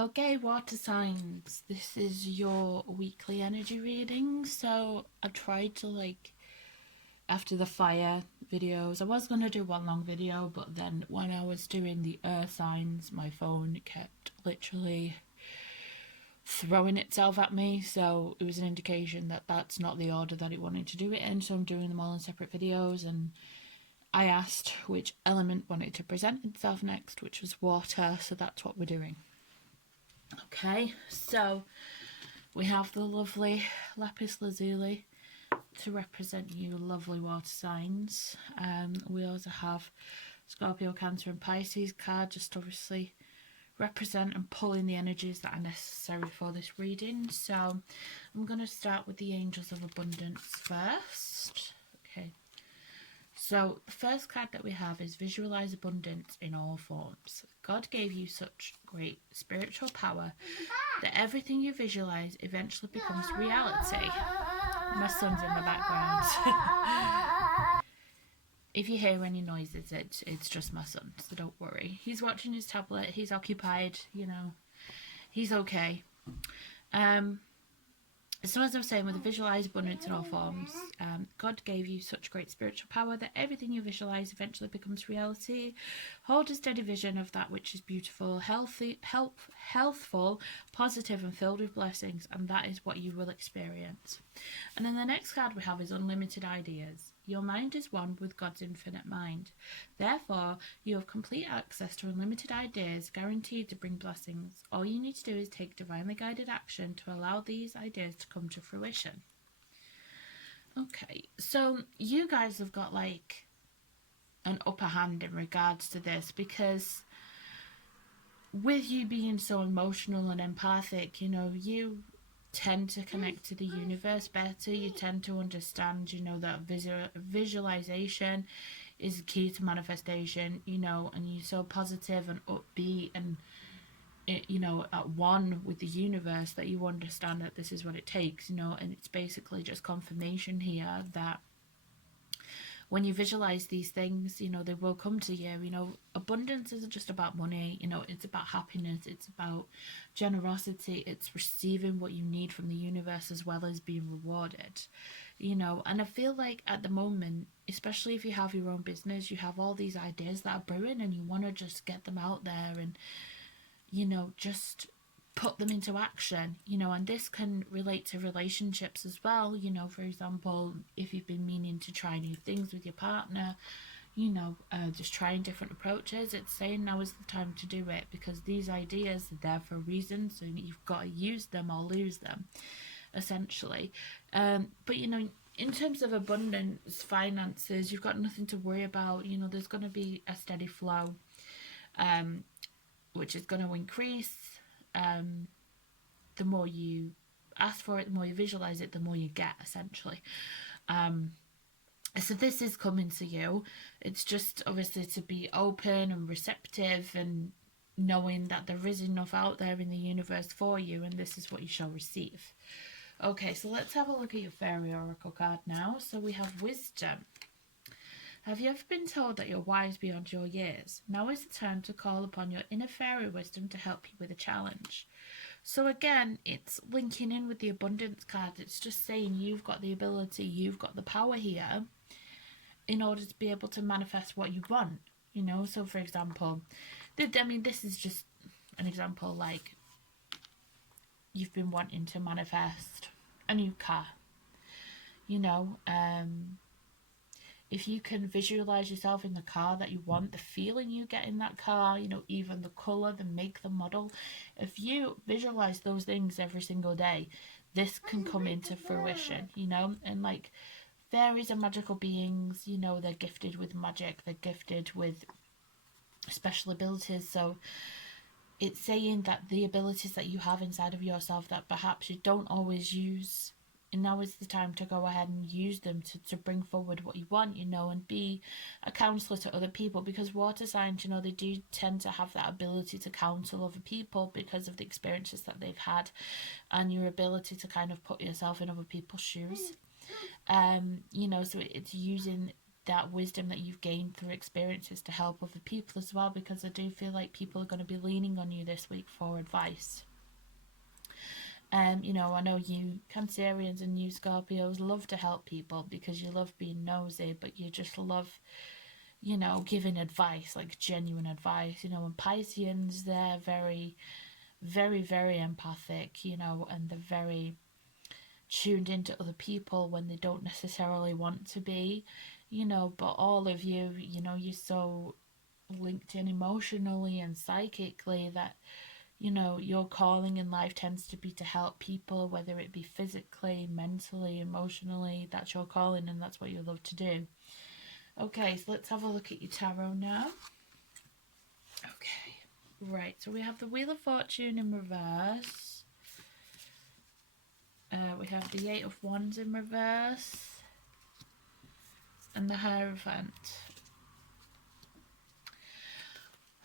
Okay, water signs. This is your weekly energy reading. So I tried to after the fire videos, I was gonna do one long video, but then when I was doing the earth signs, my phone kept literally throwing itself at me. So it was an indication that that's not the order that it wanted to do it in. So I'm doing them all in separate videos, and I asked which element wanted to present itself next, which was water. So that's what we're doing. Okay, so we have the lovely lapis lazuli to represent you lovely water signs. We also have Scorpio, Cancer and Pisces card, just obviously represent and pull in the energies that are necessary for this reading. So I'm going to start with the Angels of Abundance first. Okay, so the first card that we have is Visualize Abundance in All Forms. God gave you such great spiritual power that everything you visualize eventually becomes reality. My son's in the background. If you hear any noises, it's just my son, so don't worry. He's watching his tablet, he's occupied, he's okay. So as I was saying, with the visualize abundance in all forms, God gave you such great spiritual power that everything you visualize eventually becomes reality. Hold a steady vision of that which is beautiful, healthful, positive and filled with blessings, and that is what you will experience. And then the next card we have is unlimited ideas. Your mind is one with God's infinite mind. Therefore, you have complete access to unlimited ideas guaranteed to bring blessings. All you need to do is take divinely guided action to allow these ideas to come to fruition. Okay, so you guys have got an upper hand in regards to this, because with you being so emotional and empathic, you tend to connect to the universe better. You tend to understand, that visualization is key to manifestation, and you're so positive and upbeat and, at one with the universe, that you understand that this is what it takes, and it's basically just confirmation here that when you visualize these things, they will come to you. Abundance isn't just about money, it's about happiness, it's about generosity, it's receiving what you need from the universe as well as being rewarded. And I feel like at the moment, especially if you have your own business, you have all these ideas that are brewing and you want to just get them out there and, just put them into action, and this can relate to relationships as well. For example, if you've been meaning to try new things with your partner, just trying different approaches, it's saying now is the time to do it, because these ideas are there for a reason, so you've got to use them or lose them, essentially. But in terms of abundance, finances, you've got nothing to worry about. There's going to be a steady flow, which is going to increase. The more you ask for it, the more you visualize it, the more you get, essentially. So this is coming to you. It's just obviously to be open and receptive and knowing that there is enough out there in the universe for you, and this is what you shall receive. Okay, so let's have a look at your fairy oracle card now. So we have wisdom. Have you ever been told that you're wise beyond your years? Now is the time to call upon your inner fairy wisdom to help you with a challenge. So again, it's linking in with the abundance card. It's just saying you've got the ability, you've got the power here in order to be able to manifest what you want. So for example, this is just an example, like you've been wanting to manifest a new car. If you can visualize yourself in the car that you want, the feeling you get in that car, even the color, the make, the model, if you visualize those things every single day, this can come into fruition, and fairies are magical beings, they're gifted with magic, they're gifted with special abilities. So it's saying that the abilities that you have inside of yourself that perhaps you don't always use, and now is the time to go ahead and use them to bring forward what you want, and be a counsellor to other people, because water signs, they do tend to have that ability to counsel other people because of the experiences that they've had and your ability to kind of put yourself in other people's shoes. So it's using that wisdom that you've gained through experiences to help other people as well, because I do feel like people are going to be leaning on you this week for advice. You know, I know you Cancerians and you Scorpios love to help people because you love being nosy, but you just love, you know, giving advice, like genuine advice. You know, and Pisceans, they're very, very, very empathic, you know, and they're very tuned into other people when they don't necessarily want to be, you know, but all of you, you know, you're so linked in emotionally and psychically that, you know, your calling in life tends to be to help people, whether it be physically, mentally, emotionally. That's your calling and that's what you love to do. Okay, so let's have a look at your tarot now. Okay, right, so we have the Wheel of Fortune in reverse. We have the Eight of Wands in reverse. And the Hierophant.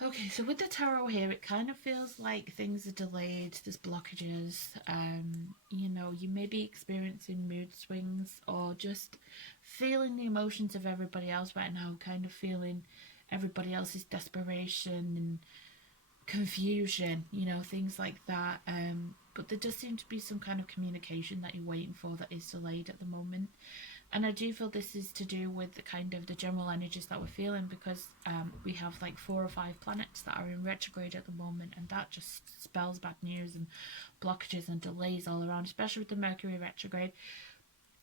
Okay, so with the tarot here, it kind of feels like things are delayed, there's blockages, you know, you may be experiencing mood swings or just feeling the emotions of everybody else right now, kind of feeling everybody else's desperation and confusion, you know, things like that. But there does seem to be some kind of communication that you're waiting for that is delayed at the moment. And I do feel this is to do with the kind of the general energies that we're feeling, because we have like 4 or 5 planets that are in retrograde at the moment, and that just spells bad news and blockages and delays all around, especially with the Mercury retrograde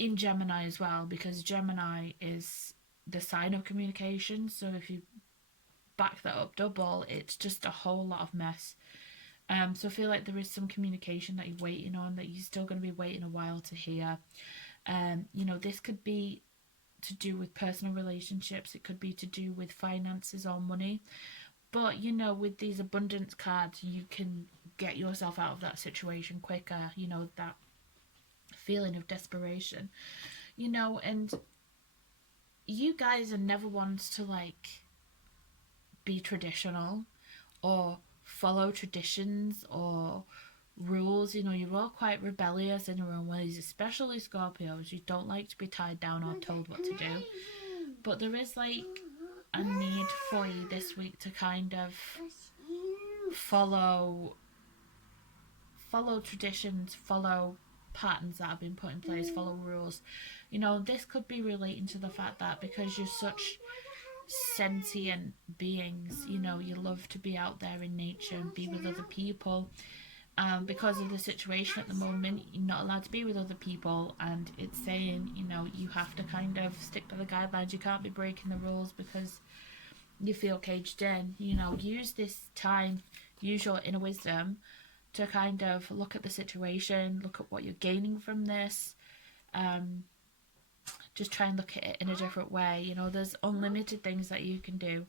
in Gemini as well, because Gemini is the sign of communication. So if you back that up double, it's just a whole lot of mess. So I feel like there is some communication that you're waiting on, that you're still going to be waiting a while to hear. You know, this could be to do with personal relationships, it could be to do with finances or money, but you know, with these abundance cards, you can get yourself out of that situation quicker, you know, that feeling of desperation, you know. And you guys are never ones to like be traditional or follow traditions or rules. You know, you're all quite rebellious in your own ways, especially Scorpios. You don't like to be tied down or told what to do, but there is like a need for you this week to kind of follow traditions, follow patterns that have been put in place, follow rules. You know, this could be relating to the fact that because you're such sentient beings, you know, you love to be out there in nature and be with other people. Because of the situation at the moment, you're not allowed to be with other people, and it's saying, you know, you have to kind of stick to the guidelines. You can't be breaking the rules because you feel caged in. You know, use this time, use your inner wisdom to kind of look at the situation, look at what you're gaining from this. Just try and look at it in a different way. You know, there's unlimited things that you can do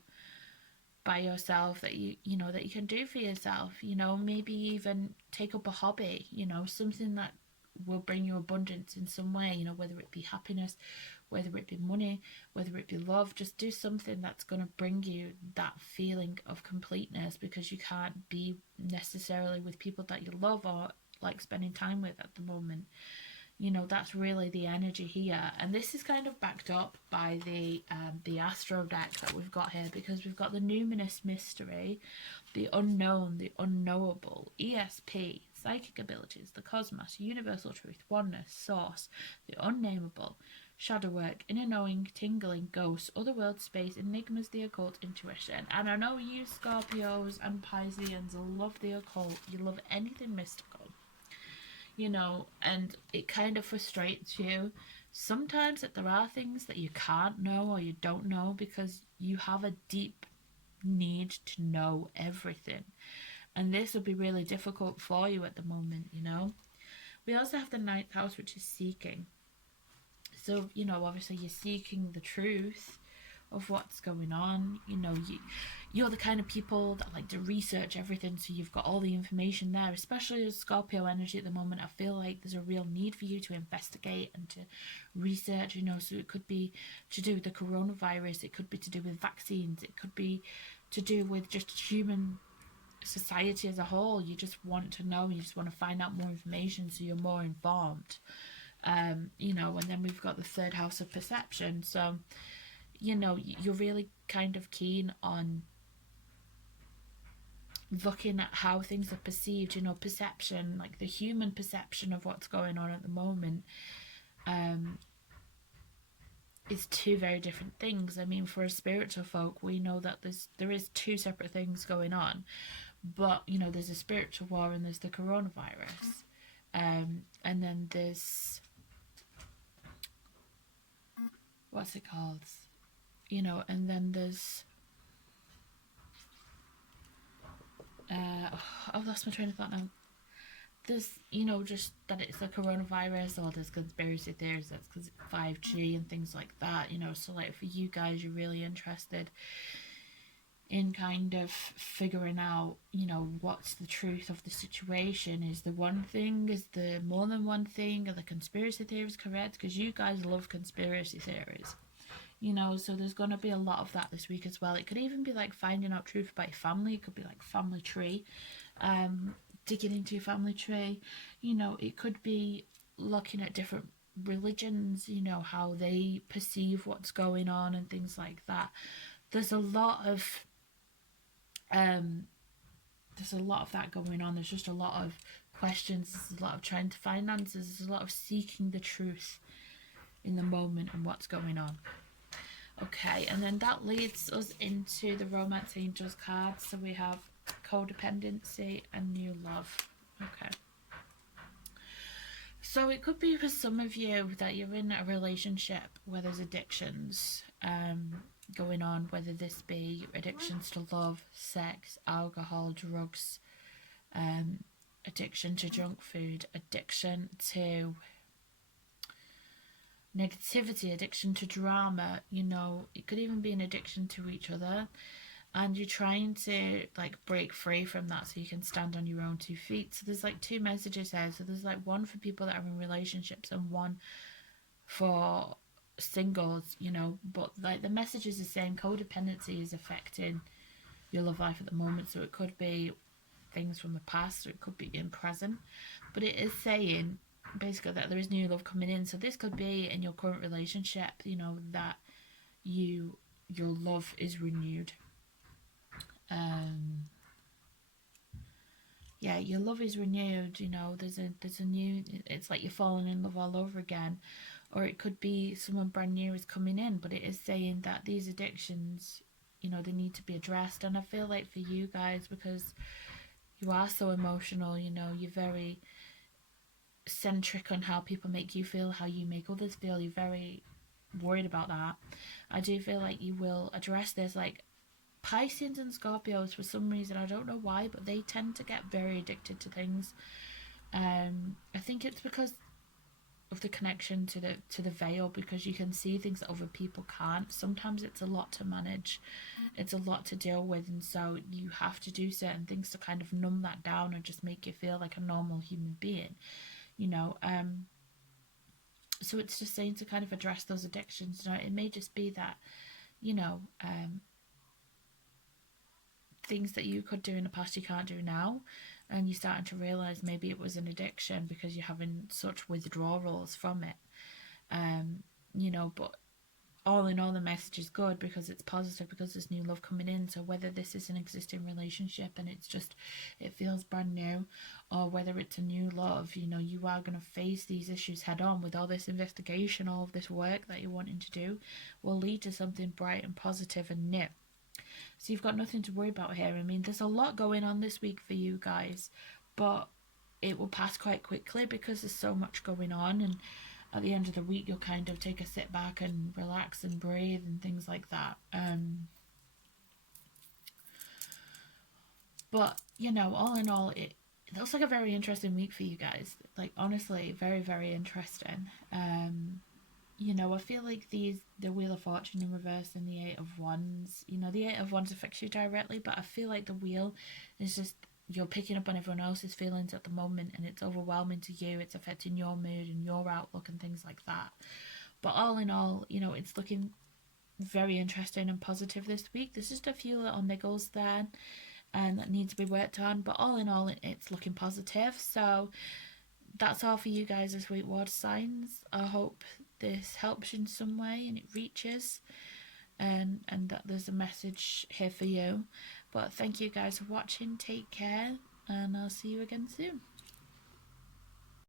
by yourself, that you know, that you can do for yourself. You know, maybe even take up a hobby, you know, something that will bring you abundance in some way, you know, whether it be happiness, whether it be money, whether it be love. Just do something that's going to bring you that feeling of completeness, because you can't be necessarily with people that you love or like spending time with at the moment. You know, that's really the energy here, and this is kind of backed up by the astro deck that we've got here, because we've got the numinous mystery, the unknown, the unknowable, ESP, psychic abilities, the cosmos, universal truth, oneness, source, the unnameable, shadow work, inner knowing, tingling, ghosts, otherworld, space, enigmas, the occult, intuition. And I know you Scorpios and Pisceans love the occult. You love anything mystical, you know, and it kind of frustrates you sometimes that there are things that you can't know or you don't know, because you have a deep need to know everything, and this will be really difficult for you at the moment, you know. We also have the 9th house, which is seeking. So, you know, obviously you're seeking the truth of what's going on. You know, you're the kind of people that like to research everything, so you've got all the information there. Especially as Scorpio energy at the moment, I feel like there's a real need for you to investigate and to research, you know. So it could be to do with the coronavirus, it could be to do with vaccines, it could be to do with just human society as a whole. You just want to know, you just want to find out more information so you're more informed. You know, and then we've got the 3rd house of perception. So you know, you're really kind of keen on looking at how things are perceived, you know, perception, like the human perception of what's going on at the moment, is two very different things. I mean, for a spiritual folk, we know that there is two separate things going on, but you know, there's a spiritual war and there's the coronavirus, and then there's, what's it called, you know, and then there's I've lost my train of thought now. There's, you know, just that it's the coronavirus, or there's conspiracy theories that's because it's 5G and things like that, you know. So like for you guys, you're really interested in kind of figuring out, you know, what's the truth of the situation. Is the one thing, is the more than one thing, are the conspiracy theories correct? Because you guys love conspiracy theories, you know. So there's going to be a lot of that this week as well. It could even be like finding out truth about your family. It could be like family tree, digging into your family tree, you know. It could be looking at different religions, you know, how they perceive what's going on and things like that. There's a lot of that going on. There's just a lot of questions. There's a lot of trying to find answers. There's a lot of seeking the truth in the moment and what's going on. Okay, and then that leads us into the Romance Angels cards. So we have codependency and new love. Okay. So it could be for some of you that you're in a relationship where there's addictions going on, whether this be addictions to love, sex, alcohol, drugs, addiction to junk food, addiction to negativity, addiction to drama, you know. It could even be an addiction to each other, and you're trying to like break free from that so you can stand on your own 2 feet. So there's like 2 messages here. So there's like one for people that are in relationships and one for singles, you know. But like the message is the same. Codependency is affecting your love life at the moment. So it could be things from the past, or it could be in present, but it is saying basically that there is new love coming in. So this could be in your current relationship, you know, that your love is renewed. Yeah, your love is renewed, you know. There's a new, it's like you're falling in love all over again. Or it could be someone brand new is coming in, but it is saying that these addictions, you know, they need to be addressed. And I feel like for you guys, because you are so emotional, you know, you're very centric on how people make you feel, how you make others feel. You're very worried about that. I do feel like you will address this. Like Pisces and Scorpios, for some reason, I don't know why, but they tend to get very addicted to things. I think it's because of the connection to the veil, because you can see things that other people can't. Sometimes it's a lot to manage, it's a lot to deal with, and so you have to do certain things to kind of numb that down and just make you feel like a normal human being, you know. So it's just saying to kind of address those addictions. You know, it may just be that, you know, things that you could do in the past you can't do now, and you're starting to realize maybe it was an addiction because you're having such withdrawals from it, you know. But all in all, the message is good because it's positive, because there's new love coming in. So whether this is an existing relationship and it's just, it feels brand new, or whether it's a new love, you know, you are going to face these issues head on. With all this investigation, all of this work that you're wanting to do will lead to something bright and positive and new. So you've got nothing to worry about here. I mean, there's a lot going on this week for you guys, but it will pass quite quickly because there's so much going on. And at the end of the week, you'll kind of take a sit back and relax and breathe and things like that. But, you know, all in all, it looks like a very interesting week for you guys. Like, honestly, very, very interesting. You know, I feel like the Wheel of Fortune in reverse and the Eight of Wands, you know, the Eight of Wands affects you directly, but I feel like the Wheel is just, you're picking up on everyone else's feelings at the moment, and it's overwhelming to you. It's affecting your mood and your outlook and things like that. But all in all, you know, it's looking very interesting and positive this week. There's just a few little niggles there and that need to be worked on, but all in all, it's looking positive. So that's all for you guys as water signs. I hope this helps in some way and it reaches. and that there's a message here for you. But thank you guys for watching. Take care, and I'll see you again soon.